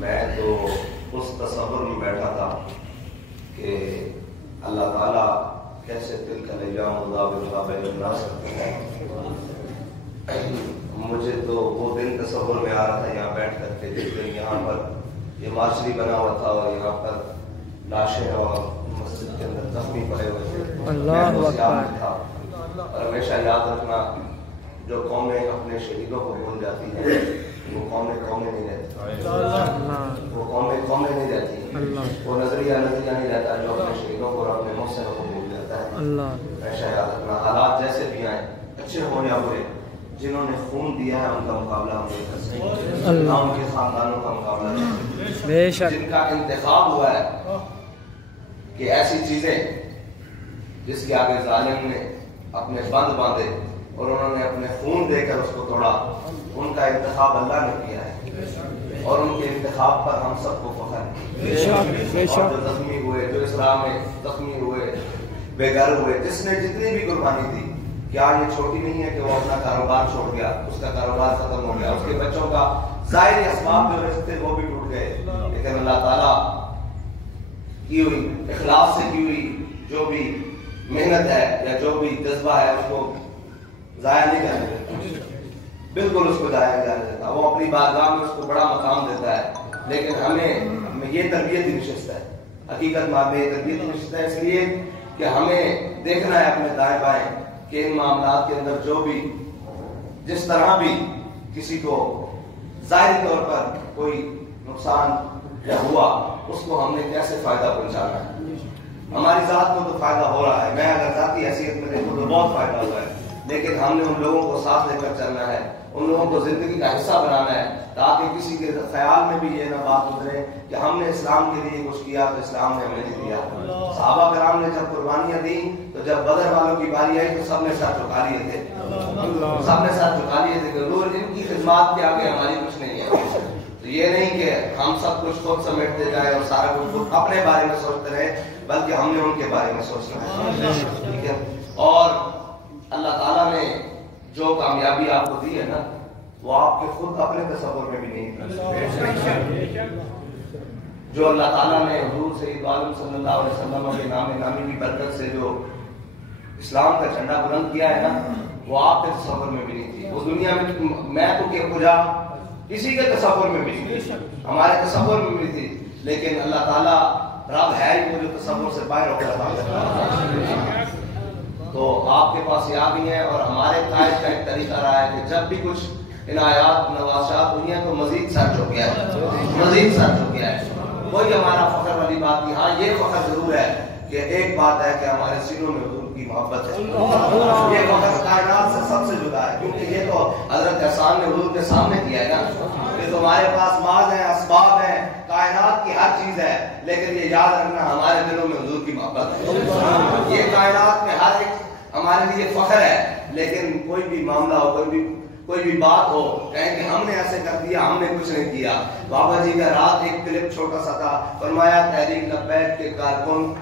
میں تو اس تصور میں بیٹھا تھا کہ اللہ تعالیٰ کیسے دل کا ایام نداولها بین الناس کرتے ہیں. مجھے تو وہ دن تصور میں آ رہا تھا یہاں بیٹھ کر کے جس دن یہاں پر یہ معاشری بنا ہوا تھا اور یہاں پر لاشیں اور مسجد کے اندر زخمی پڑے ہوئے تھے. اللہ تھا. اور ہمیشہ یاد رکھنا جو قومیں اپنے شہیدوں کو بھول جاتی ہیں وہ قومیں نہیں رہتی. وہ قومیں نہیں رہتی. وہ نظریہ نہیں رہتا جو اپنے شہیدوں کو اور اپنے محسنوں کو بھول جاتا ہے. ہمیشہ یاد رکھنا حالات جیسے بھی آئیں اچھے ہوں یا برے جنہوں نے خون دیا ہے ان کا مقابلہ ہم نہیں کر سکتے. ان کے خاندانوں کا مقابلہ نہیں. جن کا انتخاب ہوا ہے کہ ایسی چیزیں جس کے آگے ظالم نے اپنے بند باندھے اور انہوں نے اپنے خون دے کر اس کو توڑا، ان کا انتخاب اللہ نے کیا ہے اور ان کے انتخاب پر ہم سب کو فخر ہے. اور جو زخمی ہوئے، جو اسلام میں زخمی ہوئے، بے گھر ہوئے، جس نے جتنی بھی قربانی دی، کیا یہ چھوٹی نہیں ہے کہ وہ اپنا کاروبار چھوڑ گیا، اس کا کاروبار ختم ہو گیا، اس کے بچوں کا ظاہری اسباب جو رشتے وہ بھی ٹوٹ گئے، لیکن اللہ تعالیٰ کی ہوئی اخلاص سے کی ہوئی جو بھی محنت ہے یا جو بھی جذبہ ہے اس کو ضائع نہیں کرنے دیتا. بالکل اس کو ضائع نہیں کرنے دیتا. وہ اپنی بارگاہ میں اس کو بڑا مقام دیتا ہے. لیکن ہمیں یہ تربیتی نشست ہے، حقیقت میں یہ تربیتی نشست ہے اس لیے کہ ہمیں دیکھنا ہے اپنے دائیں بائیں کہ ان معاملات کے اندر جو بھی جس طرح بھی کسی کو ظاہری طور پر کوئی نقصان یا ہوا اس کو ہم نے کیسے فائدہ پہنچانا ہے. ہماری ذات کو تو فائدہ ہو رہا ہے، میں اگر ذاتی حیثیت میں دیکھوں تو بہت فائدہ ہوا ہے، لیکن ہم نے ان لوگوں کو ساتھ لے کر چلنا ہے، ان لوگوں کو زندگی کا حصہ بنانا ہے تاکہ کسی کے خیال میں بھی یہ نہ بات اترے کہ ہم نے اسلام کے لیے کچھ کیا تو اسلام نے ہمیں نہیں دیا. صحابہ کرام نے جب قربانیاں دی تو جب بدر والوں کی باری آئی تو سب نے ساتھ جھکا لیے تھے. سب نے ساتھ جھکا لیے تھے کہ حضور ان کی خدمات کے آگے ہماری کچھ نہیں ہے. تو یہ نہیں کہ ہم سب کچھ خود سمیٹتے جائیں اور سارا کچھ خود اپنے بارے میں سوچتے رہے، بلکہ ہم نے ان کے بارے میں سوچنا ہے. ٹھیک ہے. اور اللہ تعالیٰ نے جو کامیابی آپ کو دی ہے نا وہ آپ کے خود اپنے تصور میں بھی نہیں تھی. جو اللہ تعالیٰ نے حضور سید عالم صلی اللہ علیہ وسلم کے نامی کی برکت سے جو اسلام کا جھنڈا بلند کیا ہے نا وہ آپ کے تصور میں بھی نہیں تھی. وہ دنیا میں تو کہ کجا کسی کے تصور میں بھی نہیں تھی، ہمارے تصور میں بھی تھی، لیکن اللہ تعالیٰ رب ہے ہی وہ جو تصور سے باہر ہو کر تو آپ کے پاس یہ آ گئی ہیں. اور ہمارے قائد کا ایک طریقہ رہا ہے کہ جب بھی کچھ عنایات نوازشات ہوئی ہیں تو مزید سچ ہو گیا ہے، مزید سچ ہو گیا ہے. کوئی ہمارا فخر والی بات نہیں. ہاں یہ فخر ضرور ہے کہ ایک بات ہے کہ ہمارے سینوں میں حضور کی محبت ہے. یہ فخر کائنات سے سب سے جدا ہے کیونکہ یہ تو حضرت احسان نے حضور کے سامنے کیا ہے نا. یہ تو ہمارے پاس مال ہیں، اسباب ہیں، کائنات کی ہر چیز ہے، لیکن یہ یاد رکھنا ہمارے دلوں میں حضور کی محبت ہے. یہ کائنات میں ہر ایک ہمارے لیے فخر ہے، لیکن کوئی بھی معاملہ ہو، کوئی بھی بات ہو کہیں کہ ہم نے ایسے کر دیا، ہم نے کچھ نہیں کیا. بابا جی کا رات ایک کلپ چھوٹا سا تھا، فرمایا تحریک لبیک کے کارکن